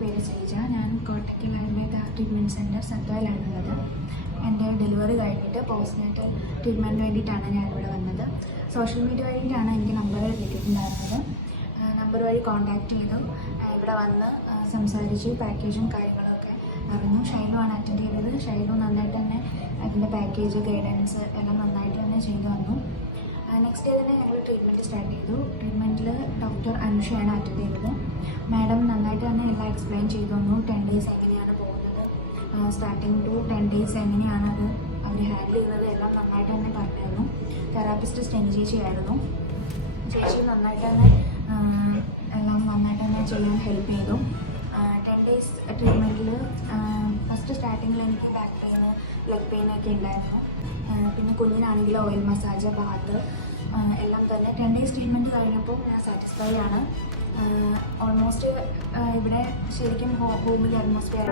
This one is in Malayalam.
മെഡിക്കൽ ആയുർവേദ ട്രീറ്റ്മെന്റ് സെന്റർ സത്വയിലാണുള്ളത് എന്റെ ഡെലിവറി കഴിഞ്ഞിട്ട് പോസ്റ്റ്നേറ്റൽ ട്രീറ്റ്മെന്റിന് വേണ്ടിയിട്ടാണ് ഞാനിവിടെ വന്നത്. സോഷ്യൽ മീഡിയ വഴിയിട്ടാണ് എനിക്ക് നമ്പർ കിട്ടിയിട്ടുണ്ടായിരുന്നത്. നമ്പർ വഴി കോൺടാക്റ്റ് ചെയ്തു. ഇവിടെ വന്ന് സംസാരിച്ചു. പാക്കേജും കാര്യങ്ങളൊക്കെ അറിഞ്ഞു. ഷൈലുമാണ് അറ്റൻഡ് ചെയ്തത്. ഷൈലു നന്നായിട്ട് തന്നെ അതിന്റെ പാക്കേജ് ഗൈഡൻസ് എല്ലാം നന്നായിട്ട് തന്നെ ചെയ്തു വന്നു നെക്സ്റ്റ് ഡേ തന്നെ ഞങ്ങൾ ട്രീറ്റ്മെന്റ് സ്റ്റാർട്ട് ചെയ്തു. ട്രീറ്റ്മെന്റിൽ ഡോക്ടർ അനുഷയാണ് അറ്റൻഡ് ചെയ്തത്. മാഡം എക്സ്പ്ലെയിൻ ചെയ്തു തന്നു ടെൻ ഡേയ്സ് എങ്ങനെയാണ് പോകുന്നത്? സ്റ്റാർട്ടിങ് ടു ടെൻ ഡേയ്സ് എങ്ങനെയാണ് അത് അവർ ഹാൻഡിൽ ചെയ്യുന്നത് എല്ലാം നന്നായിട്ട് തന്നെ പറഞ്ഞിരുന്നു. തെറാപ്പിസ്റ്റ് സ്റ്റെൻ ചേച്ചിയായിരുന്നു ചേച്ചി നന്നായിട്ട് തന്നെ എല്ലാം നന്നായിട്ട് തന്നെ ചെയ്യാൻ ഹെൽപ്പ് ചെയ്തു. ടെൻ ഡേയ്സ് ട്രീറ്റ്മെന്റിൽ ഫസ്റ്റ് സ്റ്റാർട്ടിങ്ങിൽ എനിക്ക് ബാക്ക് പെയിന് ലെഗ് പെയിൻ ഒക്കെ ഉണ്ടായിരുന്നു. പിന്നെ കുഞ്ഞിനാണെങ്കിൽ ഓയിൽ മസാജ് ബാത്ത് എല്ലാം തന്നെ. ടെൻ ഡേയ്സ് ട്രീറ്റ്മെന്റ് കഴിഞ്ഞപ്പോൾ ഞാൻ സാറ്റിസ്ഫൈ ആണ്. ഓൾമോസ്റ്റ് ഇവിടെ ശരിക്കും ഹോമിൽ അറ്റ്മോസ്ഫിയർ